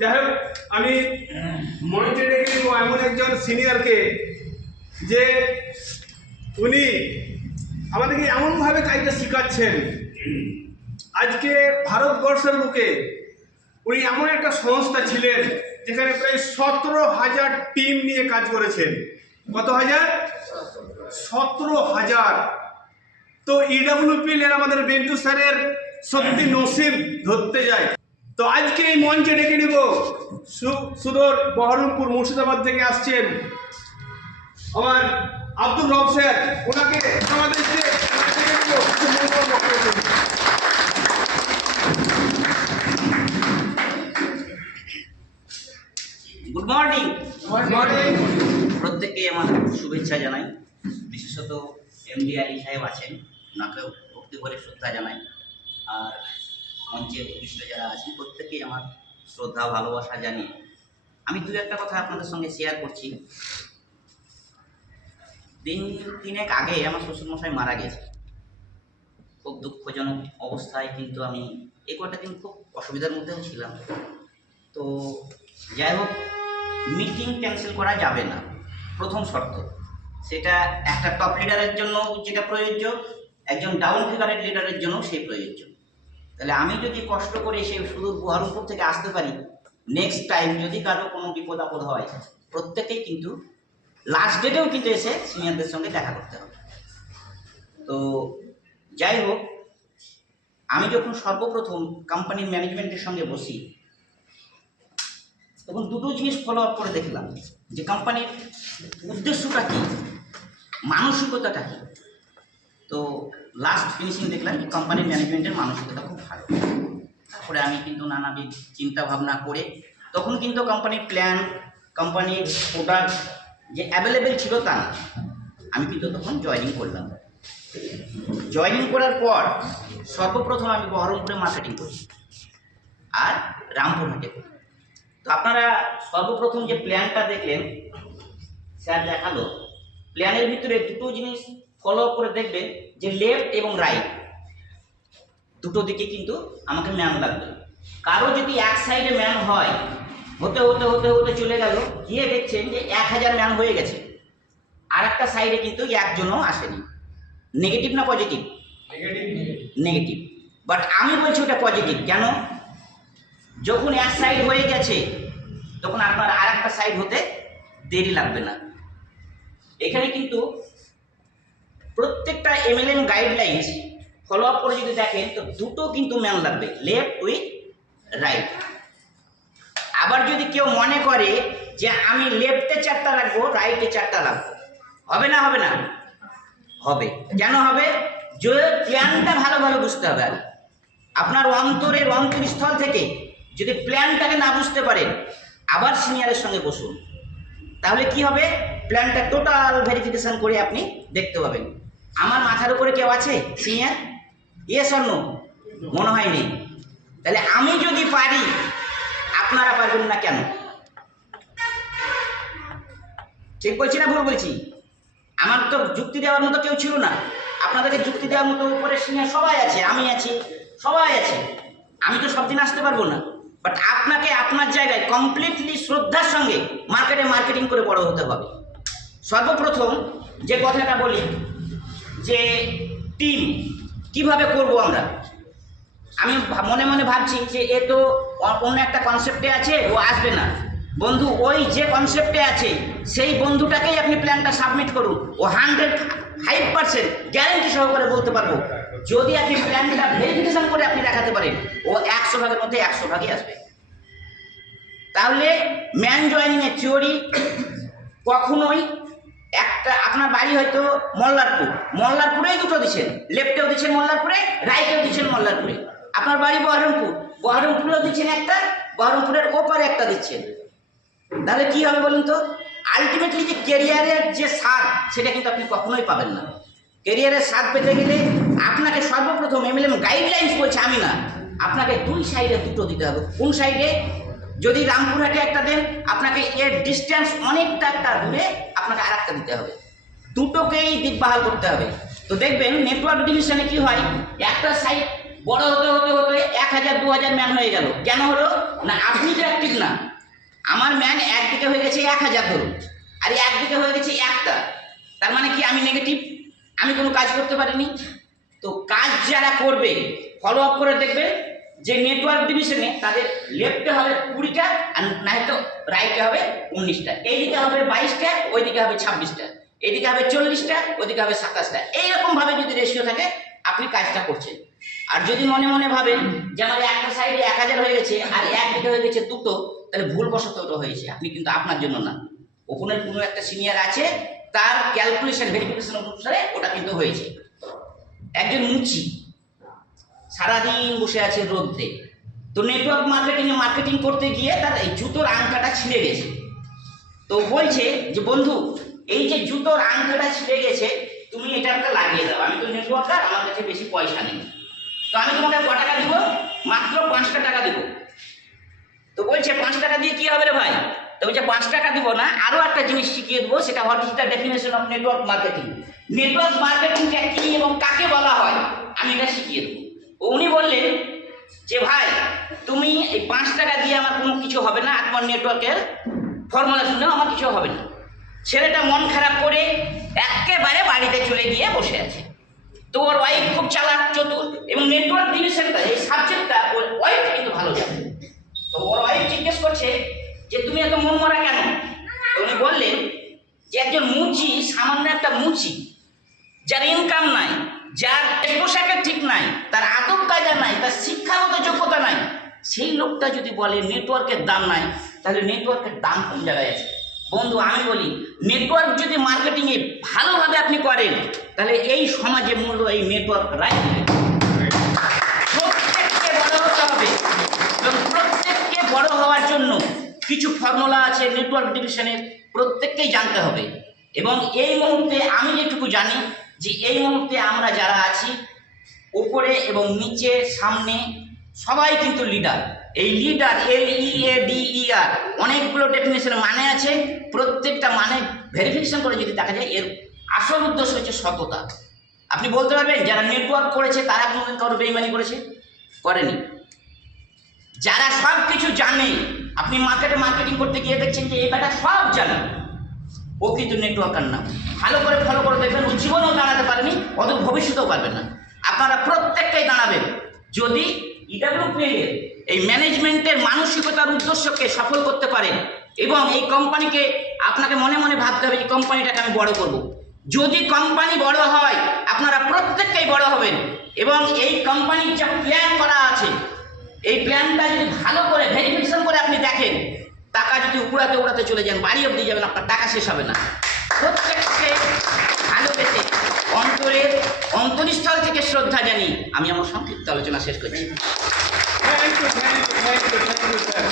যাই হোক, আমি মঞ্চে ডেকে নিব এমন একজন সিনিয়রকে যে উনি আমাদেরকে এমনভাবে কাজটা শেখাচ্ছেন। আজকে ভারতবর্ষের বুকে উনি এমন একটা সংস্থা ছিলেন যেখানে প্রায় 17,000 টিম নিয়ে কাজ করেছেন। কত হাজার? 17,000। তো ইডব্লিউপি আমাদের বেন্টু স্যারের সত্যি নসিব ধরতে যায়। তো আজকে এই মঞ্চে ডেকে নিব সুদূর বহরমপুর মুর্শিদাবাদ থেকে আসছেন আমার আব্দুল রব স্যার। ওনাকে আমাদের গুড মর্নিং। Good morning. প্রত্যেককে আমার শুভেচ্ছা জানাই। বিশেষত এমডি আলী সাহেব আছেন, ওনাকেও ভক্তি ভরে শ্রদ্ধা জানাই। আর মঞ্চে উপবিষ্ট যারা আছেন প্রত্যেকেই আমার শ্রদ্ধা ভালোবাসা জানিয়ে আমি দু একটা কথা আপনাদের সঙ্গে শেয়ার করছি। দিন তিনেক আগে আমার শ্বশুরমশাই মারা গেছে, খুব দুঃখজনক অবস্থায়। কিন্তু আমি এই কটা দিন খুব অসুবিধার মধ্যেও ছিলাম। তো যাই হোক, মিটিং ক্যান্সেল করা যাবে না, প্রথম শর্ত। সেটা একটা টপ লিডারের জন্য যেটা প্রযোজ্য, একজন ডাউন ফিগারের লিডারের জন্য সেই প্রযোজ্য। তাহলে আমি যদি কষ্ট করে এসে সুদূর বহরমপুর থেকে আসতে পারি, নেক্সট টাইম যদি কারো কোনো বিপদ আপদ হয়, প্রত্যেকেই কিন্তু লাস্ট ডেটেও কিন্তু এসে সিনিয়রদের সঙ্গে দেখা করতে হবে। তো যাই হোক, আমি যখন সর্বপ্রথম কোম্পানির ম্যানেজমেন্টের সঙ্গে বসি, তখন দুটো জিনিস ফলো আপ করে দেখলাম যে কোম্পানির উদ্দেশ্যটা কী, মানসিকতাটা কী। তো লাস্ট ফিনিশিং দেখলাম যে কোম্পানির ম্যানেজমেন্টের মানসিকতা খুব ভালো। তারপরে আমি কিন্তু নানাবিধ চিন্তা ভাবনা করে তখন কিন্তু কোম্পানির প্ল্যান, কোম্পানির প্রোডাক্ট যে অ্যাভেলেবেল ছিল তা না, আমি কিন্তু তখন জয়েনিং করলাম। জয়েনিং করার পর সর্বপ্রথম আমি বহরমপুরে মার্কেটিং করি আর রামপুরহাটে করি। তো আপনারা সর্বপ্রথম যে প্ল্যানটা দেখলেন স্যার দেখালো, প্ল্যানের ভিতরে দুটো জিনিস ফলো আপ করে দেখবেন যে লেফট এবং রাইট দুটো দিকে কিন্তু আমাকে ম্যান লাগবে। কারো যদি এক সাইডে ম্যান হয়, হতে হতে হতে হতে চলে গেল, গিয়ে দেখছেন যে 1000 ম্যান হয়ে গেছে, আর একটা সাইডে কিন্তু একজনও আসেনি। নেগেটিভ না পজিটিভ? নেগেটিভ। বাট আমি বলছি ওটা পজিটিভ। কেন? যখন এক সাইড হয়ে গেছে তখন আপনার আর একটা সাইড হতে দেরি লাগবে না। এখানে কিন্তু প্রত্যেকটা এমএলএম গাইডলাইন্স ফলো আপ করে যদি দেখেন তো দুটো কিন্তু ম্যান লাগবে, লেফট উইথ রাইট। আবার যদি কেউ মনে করে যে আমি লেফটে 4টা রাখবো, রাইটে 4টা রাখবো, হবে না? হবে না? হবে। কেন হবে? যে প্ল্যানটা ভালোভাবে বুঝতে হবে। আর আপনার অন্তরের অন্তরস্থল থেকে যদি প্ল্যানটাকে না বুঝতে পারেন, আবার সিনিয়রের সঙ্গে বসুন, তাহলে কি হবে? প্ল্যানটা টোটাল ভেরিফিকেশন করে আপনি দেখতে পাবেন। আমার মাথার উপরে কেউ আছে সিনিয়র? Yes or no? মনে হয় নেই। তাহলে আমি যদি পারি, আপনারা পারবেন না কেন? ঠিক বলছি না ভুল বলছি? আমার তো যুক্তি দেওয়ার মতো কেউ ছিল না। আপনাদেরকে যুক্তি দেওয়ার মতো উপরে সিনিয়র সবাই আছে, আমি আছি, সবাই আছে। আমি তো সব দিন আসতে পারবো না। বাট আপনাকে আপনার জায়গায় কমপ্লিটলি শ্রদ্ধার সঙ্গে মার্কেটিং করে বড় হতে হবে। সর্বপ্রথম যে কথাটা বলি যে টিম কিভাবে করব আমরা, আমি মনে মনে ভাবছি যে এ তো অন্য একটা কনসেপ্টে আছে, ও আসবে না। বন্ধু, ওই যে কনসেপ্টে আছে সেই বন্ধুটাকেই আপনি প্ল্যানটা সাবমিট করুন। ও 105% গ্যারেন্টি সহকারে বলতে পারবো, যদি আপনি প্ল্যানটা ভেরিফিকেশন করে আপনি দেখাতে পারেন, ও 100 ভাগের মধ্যে 100 ভাগই আসবে। তাহলে ম্যান জয়েনিং এর থিওরি কখনোই একটা, আপনার বাড়ি হয়তো মল্লারপুরেই দুটো দিচ্ছেন, লেফটেও দিচ্ছেন মল্লারপুরে, রাইটেও দিচ্ছেন মল্লারপুরে। আপনার বাড়ি বহরমপুরেও দিচ্ছেন একটা, বহরমপুরের ওপারে একটা দিচ্ছেন। তাহলে কি হবে বলুন তো? আলটিমেটলি যে কেরিয়ারের যে স্বাদ, সেটা কিন্তু আপনি কখনোই পাবেন না। কেরিয়ারের স্বাদ পেতে গেলে আপনাকে সর্বপ্রথম এমএলএম গাইডলাইন্স বলছে, আমি না, আপনাকে দুই সাইডে দুটো দিতে হবে। কোন সাইডে? যদি রামপুরহাটে একটা দেন, আপনাকে এর ডিস্টেন্স অনেকটা একটা দূরে আপনাকে আর একটা দিতে হবে। দুটোকেই দিকবাহাল করতে হবে। তো দেখবেন নেটওয়ার্ক ডিভিশনে কি হয়, একটা সাইড বড় হতে হতে হতে 1000 2000 ম্যান হয়ে গেল। কেন হলো না? আপনি তো অ্যাক্টিভ না। আমার ম্যান একদিকে হয়ে গেছে 1000 ধরুন, আর একদিকে হয়ে গেছে একটা। তার মানে কি আমি নেগেটিভ? আমি কোনো কাজ করতে পারিনি। তো কাজ যারা করবে ফলো আপ করে দেখবে যে নেটওয়ার্ক ডিভিশনে তাদের লেফটে হবে 20টা, আর নাই তো রাইটে হবে 19টা। এইদিকে হবে 22টা, ওইদিকে হবে 26টা, এইদিকে হবে 40টা, ওইদিকে হবে 27টা। এইরকমভাবে যদি রেশিও থাকে আপনি কাজটা করছেন। আর যদি মনে মনে ভাবেন যে আমার একটা সাইডে 1000 হয়ে গেছে আর একদিকে হয়ে গেছে 2টো, তাহলে ভুলবশত ওটা হয়েছে, আপনি কিন্তু আপনার জন্য না, ওখানে কোনো একটা সিনিয়র আছে তার ক্যালকুলেশন ভেরিফিকেশন অনুসারে ওটা কিন্তু হয়েছে। একজন মুচি সারাদিন বসে আছে রোদ্রে, তো নেটওয়ার্ক মার্কেটিং করতে গিয়ে তার এই জুতোর আংটাটা ছিঁড়ে গেছে। তো বলছে যে বন্ধু, এই যে জুতোর আংটাটা ছিঁড়ে গেছে, তুমি এটা একটা লাগিয়ে দাও। আমি তো নেটওয়ার্কার, আমার কাছে বেশি পয়সা নেই, তো আমি তোমাকে ক টাকা দিব? মাত্র 5টা টাকা দিব। তো বলছে 5 টাকা দিয়ে কি হবে রে ভাই? তো বলছে 5 টাকা দিব না, আরো একটা জিনিস শিখিয়ে দেবো, সেটা what is the definition of network marketing. Network মার্কেটিংটা কি এবং কাকে বলা হয় আমি এটা শিখিয়ে দেবো। উনি বললেন যে ভাই, তুমি এই 5 টাকা দিয়ে আমার কোনো কিছু হবে না, তোমার নেটওয়ার্কের ফর্মুলা শুনেও আমার কিছু হবে না। ছেলেটা মন খারাপ করে একেবারে বাড়িতে চলে গিয়ে বসে আছে। তো ওর ওয়াইফ খুব চালাক চতুর, এবং নেটওয়ার্ক ডিভিশনটা এই সাবজেক্টটা ওর ওয়াইফ কিন্তু ভালো জানে। তো ওর ওয়াইফ জিজ্ঞেস করছে যে তুমি এত মন মরা কেন? তো উনি বললেন যে একজন মুচি, সামান্য একটা মুচি, যার ইনকাম নাই, যার পোশাকের ঠিক নাই, তার আদব কায়দা নাই, তার শিক্ষাগত যোগ্যতা নাই, সেই লোকটা যদি বলে নেটওয়ার্কের দাম নাই, তাহলে নেটওয়ার্কের দাম কোন জায়গায় আছে? বন্ধু, আমি বলি নেটওয়ার্ক যদি মার্কেটিংয়ে ভালোভাবে আপনি করেন, তাহলে এই সমাজে মূল্য এই নেটওয়ার্ক রাইট। প্রত্যেককে বড় হতে হবে, এবং প্রত্যেককে বড় হওয়ার জন্য কিছু ফর্মুলা আছে নেটওয়ার্ক ডিভিশনের, প্রত্যেককেই জানতে হবে। এবং এই মুহূর্তে আমি যেটুকু জানি যে এই মুহূর্তে আমরা যারা আছি উপরে এবং নিচে সামনে সবাই কিন্তু লিডার। এই লিডার LEADER অনেকগুলো ডেফিনেশনের মানে আছে, প্রত্যেকটা মানে ভেরিফিকেশন করে যদি দেখা যায় এর আসল উদ্দেশ্য হচ্ছে সততা। আপনি বলতে পারবেন যারা নেটওয়ার্ক করেছে তারা কোনোদিন কারো বেইমানি করেছে? করেনি। যারা সব কিছু জানে, আপনি মার্কেটিং করতে গিয়ে দেখছেন যে এই ব্যাটা সব জানে, ও কিন্তু নেটওয়ার্কার না। ভালো করে ফলো করে দেখবেন, ও জীবনেও দাঁড়াতে পারেনি, অত ভবিষ্যতেও পারবেন না। আপনারা প্রত্যেকটাই দাঁড়াবেন যদি EWPL এই ম্যানেজমেন্টের মানসিকতার উদ্দেশ্যকে সফল করতে পারেন। এবং এই কোম্পানিকে আপনাকে মনে মনে ভাবতে হবে যে কোম্পানিটাকে আমি বড় করব। যদি কোম্পানি বড় হয়, আপনারা প্রত্যেকটাই বড় হবেন। এবং এই কোম্পানির যা প্ল্যান করা আছে, এই প্ল্যানটা যদি ভালো করে ভেরিফিকেশন করে আপনি দেখেন, টাকা যদি উড়াতে চলে যান, বাড়ি অবধি যাবেন, আপনার টাকা শেষ হবে না। প্রত্যেককে ভালোবেসে অন্তরস্থল থেকে শ্রদ্ধা জানি আমি আমার সংক্ষিপ্ত আলোচনা শেষ করছি। Thank you sir.